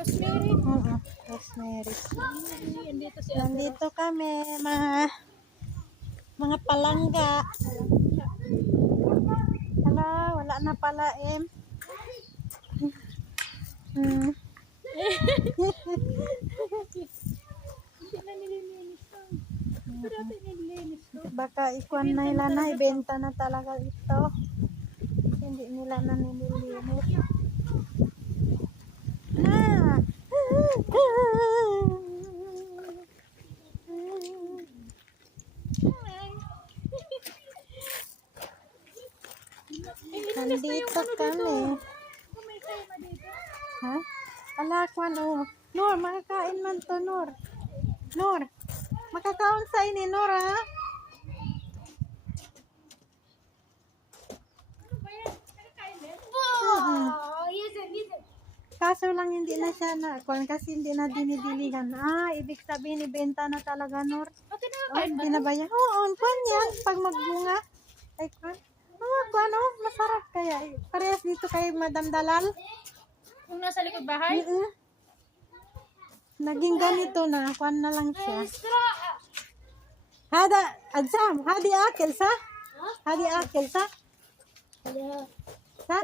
Rosemary. Oo, Rosemary. Nandito kami, mga palangga. Hala, wala na pala, em. Hmm. Hindi na nililinis to. Dati nililinis to. Baka ikuan na nila na, ibenta na talaga ito. Hindi nila na nililinis. Ah! Nandito kami. May tema dito. Ha? Ala, kwan o. Nor, makakain man to, Nor. Nor, makakaon sa ini, Nor, ha? Ano ba yan? Nakakain din? Kaso lang hindi na siya na, kwan kasi hindi na dinidiligan. Ah, ibig sabihin, ibenta na talaga, Nor. Ate Oh, nakakain ba? hindi na ba yan? Oo, kwan yan. Pag magbunga. Ay, kwan. Oh, kwan o. Masarap kaya. Parehas dito kay Madam Dalal. Kung nasa likod bahay? Naging ganito na. Kwan na lang siya. Hada, Adsam, hadi akil sa? Hadi akil sa? Sa?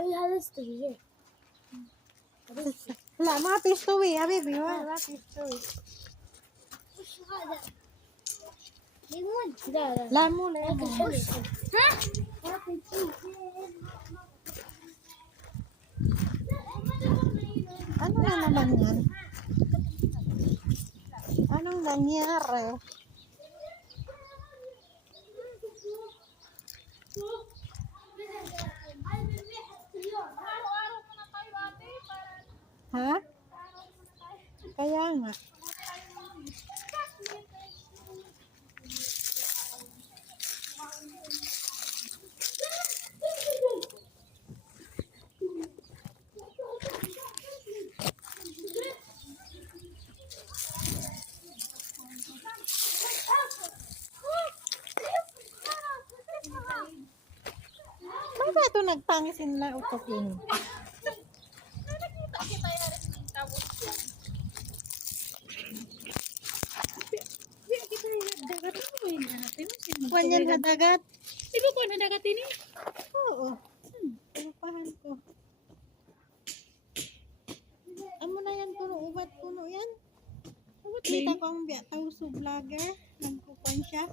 لا ما في استوي يا حبيبي ما في استوي لا مو ليمون ano na naman yan? Anong nangyari? Ha? Kaya nga. Bakit ito nagpangisin na utokin? Nakita kita yung resting tapos yan. Biya kita yung dagat mo yun natin. Kwan yan hadagat? Di ba ko na dagat ini? Oo. Lupahan ko. Amo na yan puno, ubat puno yan. Kita ko ang biya tauso vlogger. Nagkukuan siya.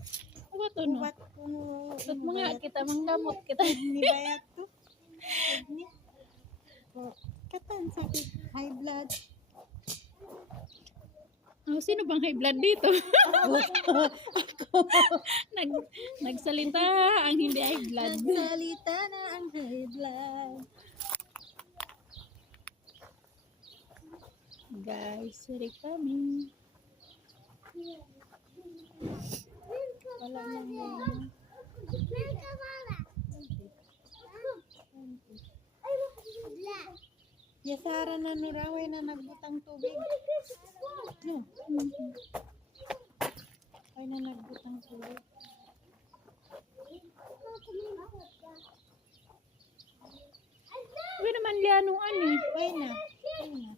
Ubat ano? Ubat puno. Tot mga kita manggamot kita. Ni bayat to. Ni. Katan sakit high blood. Oh, sino bang high blood dito? Nagsalita ang hindi high blood. Nagsalita na ang high blood. Guys, siri kami. Wala nang yan. Yasara na nuraway na nagbutang tubig. No. Ay na nagbutang tubig. Uy naman lianuan eh. Ay na. Ay na.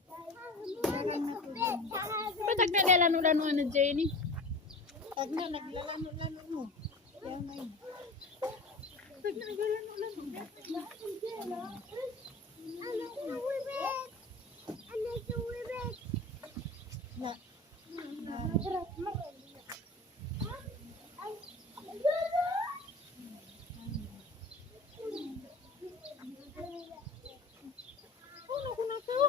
Parang na tubig. Patag na lianuan na Jenny. Pag na naglalano-lano mo. Kaya may. Patag na naglalano-lano. Na. Ano ko na to?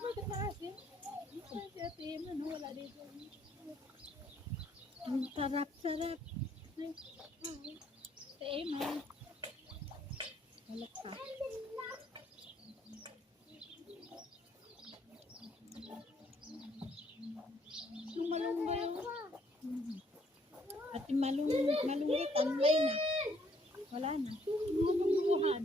Bakit na asin? Si Ate Emma, no? Wala dito. Ang sarap-sarap. Ate Emma. Wala pa. Lumalong ba yun? At malunggit, anlay na. Wala na. Lumulungan.